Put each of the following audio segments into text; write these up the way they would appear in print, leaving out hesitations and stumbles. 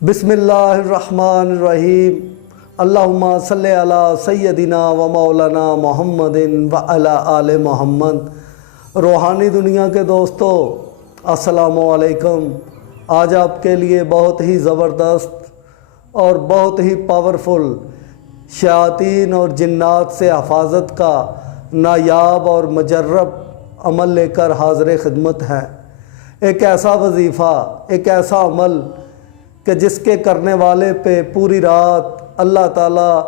बिस्मिल्लाहिर्रहमानिर्रहीम। अल्लाहुम्मा सल्ली अला सय्यदिना व मौलाना मुहम्मदिन व अला आले मोहम्मद। रूहानी दुनिया के दोस्तों, अस्सलामु अलैकुम। आज आपके लिए बहुत ही ज़बरदस्त और बहुत ही पावरफुल शयातीन और जिन्नात से हिफाजत का नायाब और मुजर्रब अमल लेकर हाज़िर खिदमत है। एक ऐसा वजीफ़ा, एक ऐसा अमल कि जिसके करने वाले पे पूरी रात अल्लाह ताला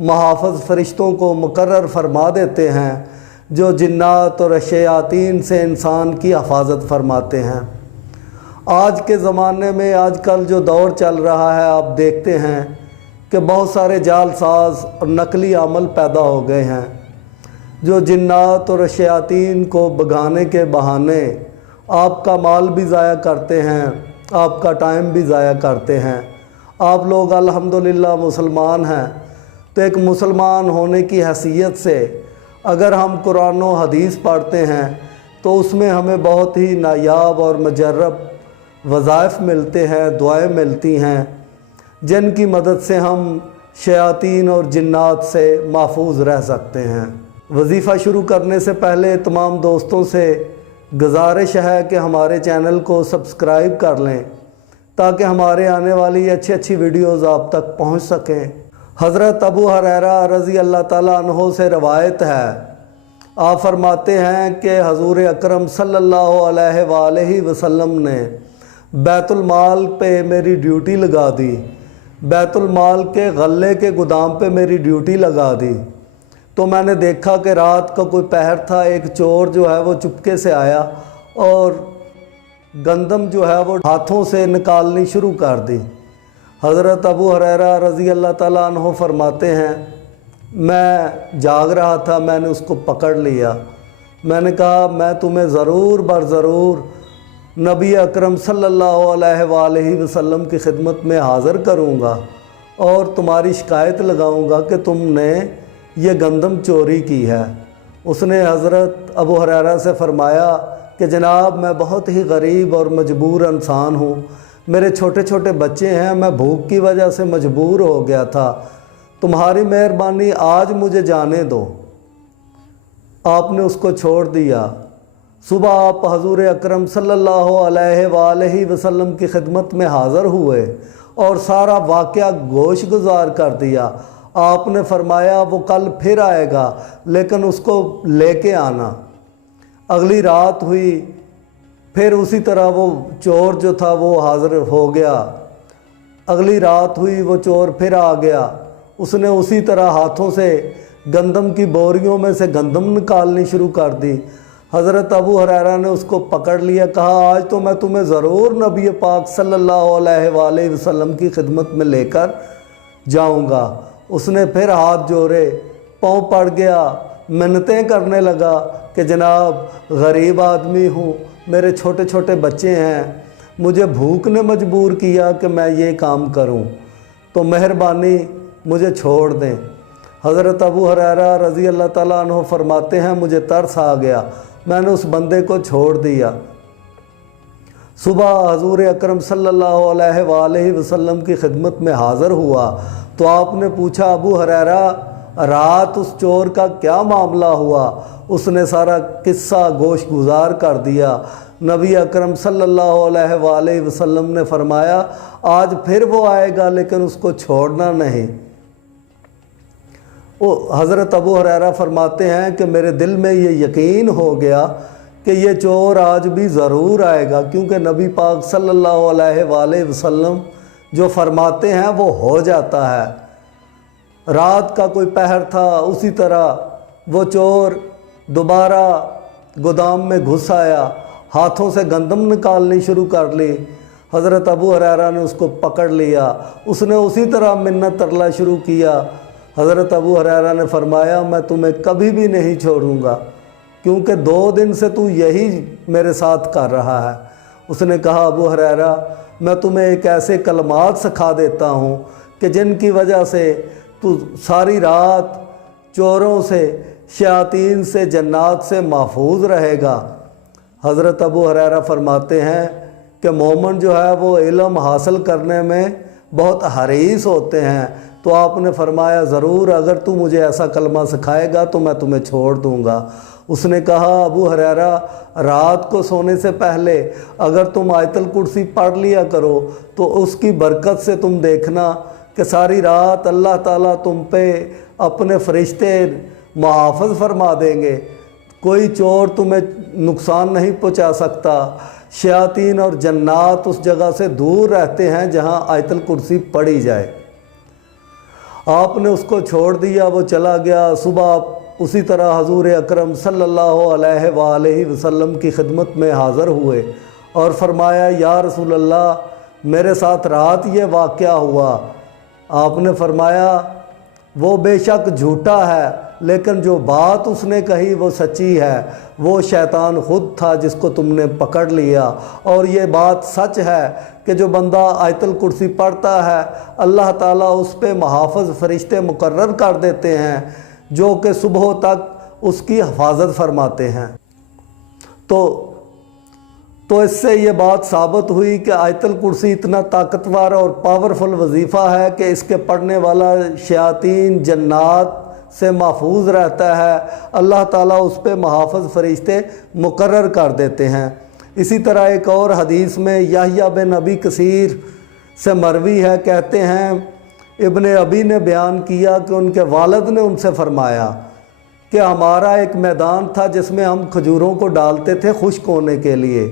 मुहाफ़िज़ फ़रिश्तों को मुकर्रर फरमा देते हैं, जो जिन्नात और शयातीन से इंसान की हिफाजत फरमाते हैं। आज के ज़माने में आजकल जो दौर चल रहा है, आप देखते हैं कि बहुत सारे जालसाज और नकली अमल पैदा हो गए हैं, जो जिन्नात और शयातीन को भगाने के बहाने आपका माल भी ज़ाया करते हैं, आपका टाइम भी ज़ाया करते हैं। आप लोग अल्हम्दुलिल्लाह मुसलमान हैं, तो एक मुसलमान होने की हैसियत से अगर हम कुरान और हदीस पढ़ते हैं तो उसमें हमें बहुत ही नायाब और मुजर्रब वज़ाइफ मिलते हैं, दुआएं मिलती हैं, जिनकी मदद से हम शयातीन और जिन्नात से महफूज रह सकते हैं। वजीफ़ा शुरू करने से पहले तमाम दोस्तों से गुजारिश है कि हमारे चैनल को सब्सक्राइब कर लें, ताकि हमारे आने वाली अच्छी अच्छी वीडियोज़ आप तक पहुंच सकें। हज़रत अबू हुरैरा रज़ी अल्लाह ताला अन्हो से रवायत है, आप फरमाते हैं कि हजूर अकरम सल्लल्लाहु अलैहि वसल्लम ने बैतुल माल पे मेरी ड्यूटी लगा दी, बैतुल माल के गल्ले के गोदाम पे मेरी ड्यूटी लगा दी। तो मैंने देखा कि रात का कोई पहर था, एक चोर जो है वो चुपके से आया और गंदम जो है वो हाथों से निकालनी शुरू कर दी। हज़रत अबू हुरैरा रज़ी अल्लाह ताला अन्हो फरमाते हैं, मैं जाग रहा था, मैंने उसको पकड़ लिया। मैंने कहा, मैं तुम्हें ज़रूर बर ज़रूर नबी अकरम सल्लल्लाहु अलैहि वसल्लम की खिदमत में हाज़िर करूँगा और तुम्हारी शिकायत लगाऊँगा कि तुमने ये गंदम चोरी की है। उसने हज़रत अबू हुरैरा से फ़रमाया कि जनाब, मैं बहुत ही गरीब और मजबूर इंसान हूँ, मेरे छोटे छोटे बच्चे हैं, मैं भूख की वजह से मजबूर हो गया था, तुम्हारी मेहरबानी आज मुझे जाने दो। आपने उसको छोड़ दिया। सुबह आप हजूर अकरम सल्लल्लाहु अलैहि वसल्लम की खिदमत में हाज़िर हुए और सारा वाक़या गोश गुजार कर दिया। आपने फरमाया वो कल फिर आएगा, लेकिन उसको लेके आना। अगली रात हुई, फिर उसी तरह वो चोर जो था वो हाज़िर हो गया। अगली रात हुई, वो चोर फिर आ गया, उसने उसी तरह हाथों से गंदम की बोरियों में से गंदम निकालनी शुरू कर दी। हज़रत अबू हुरैरा ने उसको पकड़ लिया, कहा, आज तो मैं तुम्हें ज़रूर नबी पाक सल्लल्लाहु अलैहि वसल्लम की खिदमत में लेकर जाऊंगा। उसने फिर हाथ जोड़े, पाँव पड़ गया, मिन्नतें करने लगा कि जनाब, गरीब आदमी हूँ, मेरे छोटे छोटे बच्चे हैं, मुझे भूख ने मजबूर किया कि मैं ये काम करूँ, तो मेहरबानी मुझे छोड़ दें। हज़रत अबू हुरैरा रज़ी अल्लाह ताला अन्हो फरमाते हैं, मुझे तरस आ गया, मैंने उस बंदे को छोड़ दिया। सुबह हजूर अकरम सल्लल्लाहु अलैहि वसल्लम की खिदमत में हाज़िर हुआ तो आपने पूछा, अबू हुरैरा, रात उस चोर का क्या मामला हुआ? उसने सारा किस्सा गोश गुजार कर दिया। नबी अकरम सल्लल्लाहु अलैहि वसल्लम ने फरमाया, आज फिर वो आएगा, लेकिन उसको छोड़ना नहीं। वो हज़रत अबू हुरैरा फरमाते हैं कि मेरे दिल में ये यकीन हो गया कि ये चोर आज भी ज़रूर आएगा, क्योंकि नबी पाक सल्लल्लाहु अलैहि वसल्लम जो फरमाते हैं वो हो जाता है। रात का कोई पहर था, उसी तरह वो चोर दोबारा गोदाम में घुस आया, हाथों से गंदम निकालनी शुरू कर ली। हज़रत अबू हुरैरा ने उसको पकड़ लिया, उसने उसी तरह मिन्नत तरला शुरू किया। हज़रत अबू हुरैरा ने फरमाया, मैं तुम्हें कभी भी नहीं छोड़ूंगा, क्योंकि 2 दिन से तू यही मेरे साथ कर रहा है। उसने कहा, अबू हुरैरा, मैं तुम्हें एक ऐसे कलमात सिखा देता हूँ कि जिनकी वजह से तू सारी रात चोरों से, शयातीन से, जन्नात से महफूज रहेगा। हज़रत अबू हुरैरा फरमाते हैं कि मोमिन जो है वो इल्म हासिल करने में بہت حریص ہوتے ہیں، تو آپ نے فرمایا ضرور، اگر تو مجھے ایسا کلمہ سکھائے گا تو میں تمہیں چھوڑ دوں گا۔ اس نے کہا ابو ہریرہ، رات کو سونے سے پہلے اگر تم آیت الکرسی پڑھ لیا کرو تو اس کی برکت سے تم دیکھنا کہ ساری رات اللہ تعالیٰ تم پہ اپنے فرشتے محافظ فرما دیں گے، کوئی چور تمہیں نقصان نہیں پہنچا سکتا، شیاطین اور جنات اس جگہ سے دور رہتے ہیں جہاں آیت الکرسی پڑھی جائے۔ آپ نے اس کو چھوڑ دیا، وہ چلا گیا۔ صبح اسی طرح حضور اکرم صلی اللہ علیہ وآلہ وسلم کی خدمت میں حاضر ہوئے اور فرمایا یا رسول اللہ، میرے ساتھ رات یہ واقعہ ہوا۔ آپ نے فرمایا وہ بے شک جھوٹا ہے، لیکن جو بات اس نے کہی وہ سچی ہے، وہ شیطان خود تھا جس کو تم نے پکڑ لیا، اور یہ بات سچ ہے کہ جو بندہ آیت الکرسی پڑھتا ہے اللہ تعالیٰ اس پہ محافظ فرشتے مقرر کر دیتے ہیں جو کہ صبح تک اس کی حفاظت فرماتے ہیں۔ تو اس سے یہ بات ثابت ہوئی کہ آیت الکرسی اتنا طاقتور اور پاورفل وظیفہ ہے کہ اس کے پڑھنے والا شیاطین جنات سے محفوظ رہتا ہے، اللہ تعالیٰ اس پہ محافظ فرشتے مقرر کر دیتے ہیں۔ اسی طرح ایک اور حدیث میں یحییٰ بن ابی کثیر سے مروی ہے، کہتے ہیں ابن ابی نے بیان کیا کہ ان کے والد نے ان سے فرمایا کہ ہمارا ایک میدان تھا جس میں ہم کھجوروں کو ڈالتے تھے خشک ہونے کے لیے،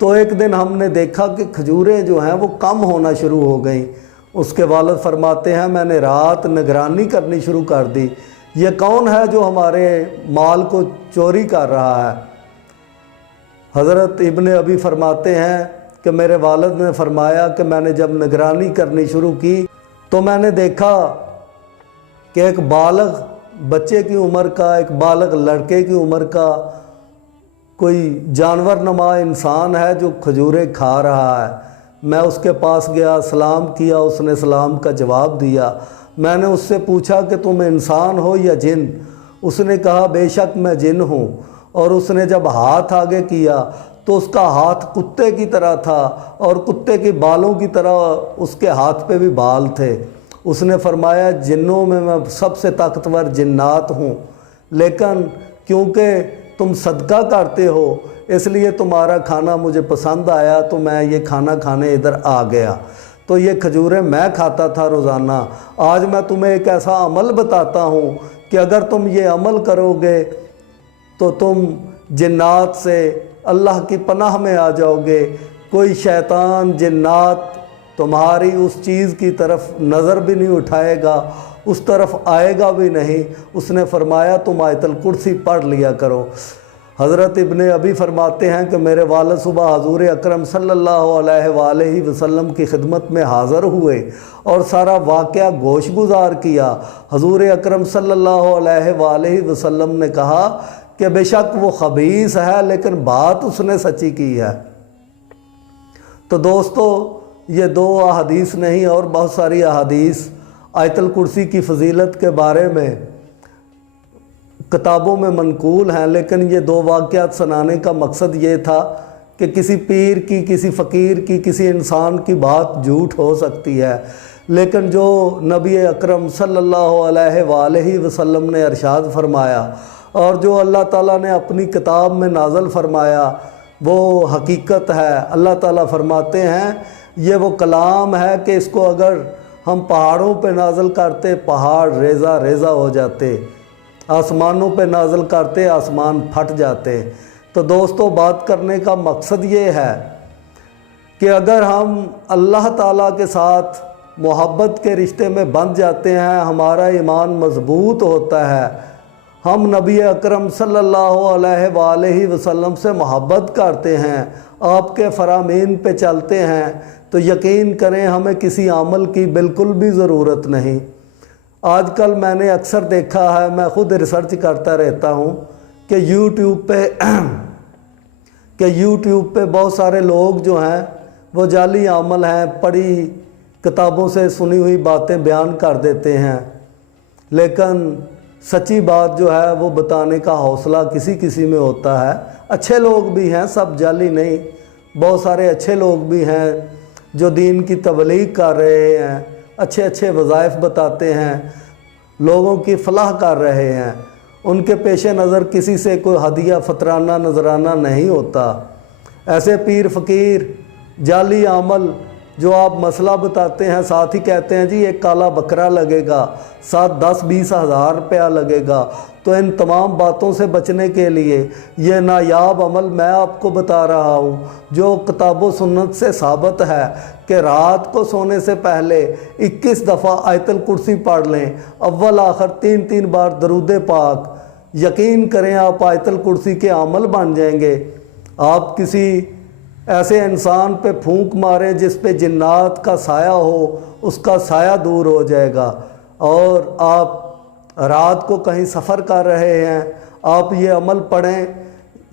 تو ایک دن ہم نے دیکھا کہ کھجوریں جو ہیں وہ کم ہونا شروع ہو گئیں۔ اس کے والد فرماتے ہیں میں نے رات نگرانی کرنی شروع کر دی، یہ کون ہے جو ہمارے مال کو چوری کر رہا ہے؟ حضرت ابن ابی فرماتے ہیں کہ میرے والد نے فرمایا کہ میں نے جب نگرانی کرنی شروع کی تو میں نے دیکھا کہ ایک بالغ بچے کی عمر کا، ایک بالغ لڑکے کی عمر کا کوئی جانور نما انسان ہے جو کھجوریں کھا رہا ہے۔ میں اس کے پاس گیا، سلام کیا، اس نے سلام کا جواب دیا۔ میں نے اس سے پوچھا کہ تم انسان ہو یا جن؟ اس نے کہا بے شک میں جن ہوں۔ اور اس نے جب ہاتھ آگے کیا تو اس کا ہاتھ کتے کی طرح تھا اور کتے کے بالوں کی طرح اس کے ہاتھ پہ بھی بال تھے۔ اس نے فرمایا جنوں میں سب سے طاقتور جنات ہوں، لیکن کیونکہ تم صدقہ کرتے ہو اس لیے تمہارا کھانا مجھے پسند آیا تو میں یہ کھانا کھانے ادھر آ گیا۔ تو یہ کھجوریں میں کھاتا تھا روزانہ۔ آج میں تمہیں ایک ایسا عمل بتاتا ہوں کہ اگر تم یہ عمل کرو گے تو تم جنات سے اللہ کی پناہ میں آ جاؤ گے، کوئی شیطان جنات تمہاری اس چیز کی طرف نظر بھی نہیں اٹھائے گا، اس طرف آئے گا بھی نہیں۔ اس نے فرمایا تم آیت الکرسی پڑھ لیا کرو۔ حضرت ابن ابی فرماتے ہیں کہ میرے والد صبح حضور اکرم صلی اللہ علیہ وآلہ وسلم کی خدمت میں حاضر ہوئے اور سارا واقعہ گوش گزار کیا۔ حضور اکرم صلی اللہ علیہ وآلہ وسلم نے کہا کہ بے شک وہ خبیث ہے لیکن بات اس نے سچی کی ہے۔ تو دوستو یہ دو احادیث نہیں اور بہت ساری احادیث آیت الکرسی کی فضیلت کے بارے میں کتابوں میں منقول ہیں، لیکن یہ دو واقعات سنانے کا مقصد یہ تھا کہ کسی پیر کی، کسی فقیر کی، کسی انسان کی بات جھوٹ ہو سکتی ہے، لیکن جو نبی اکرم صلی اللہ علیہ وآلہ وسلم نے ارشاد فرمایا اور جو اللہ تعالیٰ نے اپنی کتاب میں نازل فرمایا وہ حقیقت ہے۔ اللہ تعالیٰ فرماتے ہیں یہ وہ کلام ہے کہ اس کو اگر ہم پہاڑوں پہ نازل کرتے پہاڑ ریزہ ریزہ ہو جاتے، آسمانوں پہ نازل کرتے آسمان پھٹ جاتے۔ تو دوستو بات کرنے کا مقصد یہ ہے کہ اگر ہم اللہ تعالیٰ کے ساتھ محبت کے رشتے میں بندھ جاتے ہیں، ہمارا ایمان مضبوط ہوتا ہے، ہم نبی اکرم صلی اللہ علیہ وآلہ وسلم سے محبت کرتے ہیں، آپ کے فرامین پہ چلتے ہیں، تو یقین کریں ہمیں کسی عمل کی بالکل بھی ضرورت نہیں۔ آج کل میں نے اکثر دیکھا ہے، میں خود ریسرچ کرتا رہتا ہوں کہ یوٹیوب پہ بہت سارے لوگ جو ہیں وہ جعلی عمل ہیں، پڑھی کتابوں سے سنی ہوئی باتیں بیان کر دیتے ہیں، لیکن سچی بات جو ہے وہ بتانے کا حوصلہ کسی کسی میں ہوتا ہے۔ اچھے لوگ بھی ہیں، سب جعلی نہیں، بہت سارے اچھے لوگ بھی ہیں जो दीन की तबलीग कर रहे हैं, अच्छे अच्छे वज़ाइफ बताते हैं, लोगों की फलाह कर रहे हैं, उनके पेश नज़र किसी से कोई हदिया फतराना नजराना नहीं होता। ऐसे पीर फ़कीर जाली अमल जो आप मसला बताते हैं, साथ ही कहते हैं जी एक काला बकरा लगेगा, साथ 10-20 हज़ार रुपया लगेगा। तो इन तमाम बातों से बचने के लिए ये नायाब अमल मैं आपको बता रहा हूँ, जो किताब सुन्नत से साबित है कि रात को सोने से पहले 21 दफ़ा आयतल कुर्सी पढ़ लें, अव्वल आखिर 3-3 बार दरूद पाक। यकीन करें आप आयतल कुर्सी के अमल बन जाएंगे। आप किसी ऐसे इंसान पे फूंक मारे जिस पे जिन्नात का साया हो, उसका साया दूर हो जाएगा। और आप रात को कहीं सफ़र कर रहे हैं, आप ये अमल पढ़ें,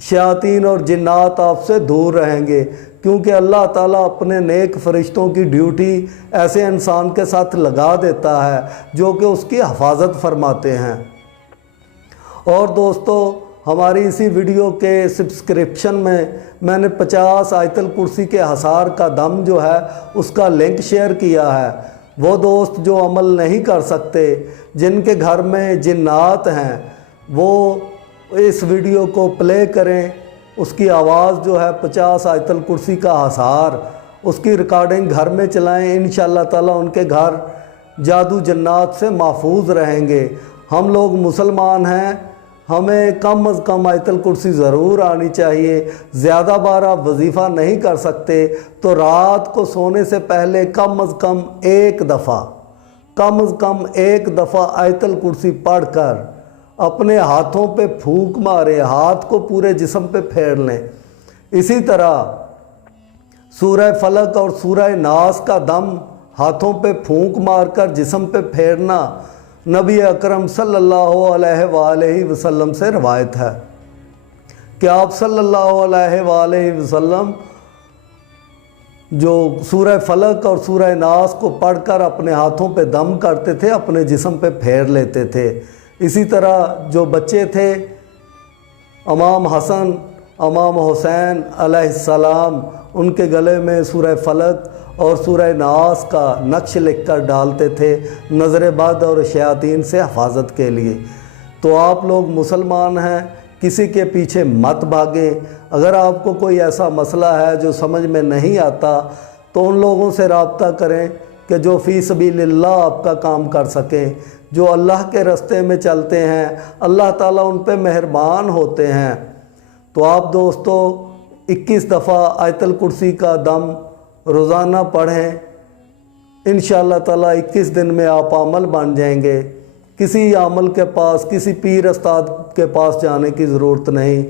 शयातीन और जिन्नात आपसे दूर रहेंगे, क्योंकि अल्लाह ताला अपने नेक फरिश्तों की ड्यूटी ऐसे इंसान के साथ लगा देता है जो कि उसकी हिफाजत फरमाते हैं। और दोस्तों, हमारी इसी वीडियो के सब्सक्रिप्शन में मैंने 50 आयतल कुर्सी के हसार का दम जो है उसका लिंक शेयर किया है। वो दोस्त जो अमल नहीं कर सकते, जिनके घर में जिन्नात हैं, वो इस वीडियो को प्ले करें, उसकी आवाज़ जो है 50 आयतल कुर्सी का हसार, उसकी रिकॉर्डिंग घर में चलाएं। इंशाअल्लाह ताला उनके घर जादू जन्नात से महफूज रहेंगे। हम लोग मुसलमान हैं, हमें कम अज़ कम आयतल कुर्सी ज़रूर आनी चाहिए। ज़्यादा बार आप वजीफ़ा नहीं कर सकते तो रात को सोने से पहले कम अज़ कम एक दफ़ा आयतल कुर्सी पढ़कर अपने हाथों पे फूंक मारे, हाथ को पूरे जिस्म पे फेर लें। इसी तरह सूरह फलक और सूरह नास का दम हाथों पे फूंक मारकर जिस्म पे फेरना नबी अकरम सल्लल्लाहु अलैहि वसल्लम से रवायत है कि आप सल्लल्लाहु अलैहि वसल्लम जो सूरह फलक और सूरह नास को पढ़कर अपने हाथों पे दम करते थे, अपने जिस्म पे फेर लेते थे। इसी तरह जो बच्चे थे, इमाम हसन, इमाम हुसैन अलैहिस्सलाम, उनके गले में सूरह फलक और सूरह नास का नक्श लिख कर डालते थे नज़र बद और शयातीन से हिफाजत के लिए। तो आप लोग मुसलमान हैं, किसी के पीछे मत भागें। अगर आपको कोई ऐसा मसला है जो समझ में नहीं आता तो उन लोगों से रब्ता करें कि जो फ़ी सबीलिल्लाह आपका काम कर सकें, जो अल्लाह के रास्ते में चलते हैं, अल्लाह ताला उन पे मेहरबान होते हैं। तो आप दोस्तों 21 दफ़ा आयतल कुर्सी का दम रोज़ाना पढ़ें, इंशाअल्लाह ताला 21 दिन में आप अमल बन जाएंगे। किसी अमल के पास, किसी पीर उस्ताद के पास जाने की ज़रूरत नहीं।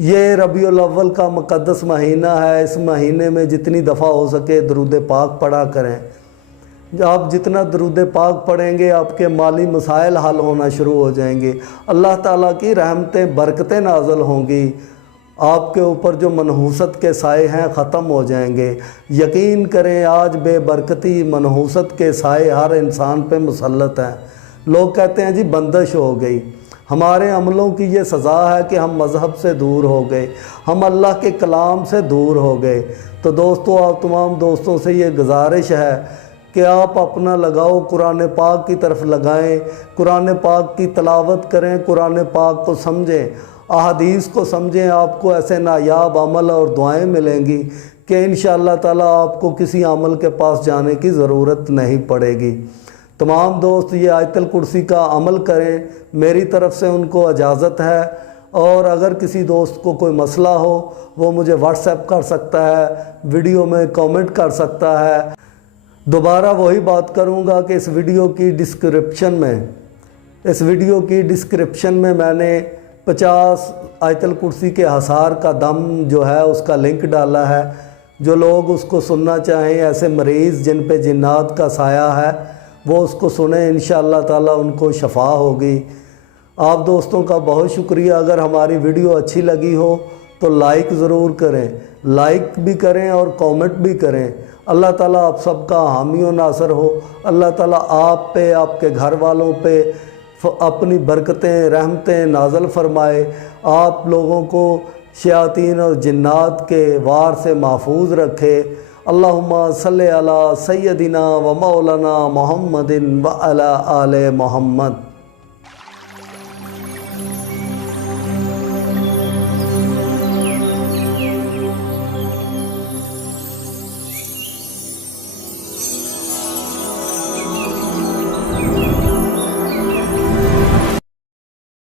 ये रबीउल अव्वल का मुक़द्दस महीना है, इस महीने में जितनी दफ़ा हो सके दरूद पाक पढ़ा करें। आप जितना दरूद पाक पढ़ेंगे आपके माली मसाइल हल होना शुरू हो जाएंगे, अल्लाह ताला की रहमतें बरकतें नाज़िल होंगी, आपके ऊपर जो मनहूसत के साए हैं ख़त्म हो जाएंगे। यकीन करें आज बेबरकती मनहूसत के साए हर इंसान पे मुसल्लत हैं। लोग कहते हैं जी बंदिश हो गई। हमारे अमलों की ये सज़ा है कि हम मज़हब से दूर हो गए, हम अल्लाह के कलाम से दूर हो गए। तो दोस्तों, आप तमाम दोस्तों से ये गुजारिश है कि आप अपना लगाओ कुरान पाक की तरफ लगाएं, कुरान पाक की तलावत करें, कुरान पाक को समझें, अहादीस को समझें। आपको ऐसे नायाब अमल और दुआएं मिलेंगी कि इंशाअल्लाह ताला आपको किसी अमल के पास जाने की ज़रूरत नहीं पड़ेगी। तमाम दोस्त ये आयतल कुर्सी का अमल करें, मेरी तरफ़ से उनको इजाज़त है। और अगर किसी दोस्त को कोई मसला हो वो मुझे व्हाट्सएप कर सकता है, वीडियो में कमेंट कर सकता है। दोबारा वही बात करूंगा कि इस वीडियो की डिस्क्रिप्शन में मैंने 50 आयतल कुर्सी के हसार का दम जो है उसका लिंक डाला है। जो लोग उसको सुनना चाहें, ऐसे मरीज़ जिन पे जिन्नात का साया है, वो उसको सुने, इंशाअल्लाह ताला उनको शफा होगी। आप दोस्तों का बहुत शुक्रिया। अगर हमारी वीडियो अच्छी लगी हो तो लाइक ज़रूर करें, लाइक भी करें और कमेंट भी करें। अल्लाह ताला आप सबका हामी व नासर हो। अल्लाह ताला आप पे, आपके घर वालों पे अपनी बरकतें रहमतें नाज़िल फरमाए, आप लोगों को शयातीन और जिन्नात के वार से महफूज रखे, اللہم صلی علی سیدنا و مولانا محمد و علی آل محمد۔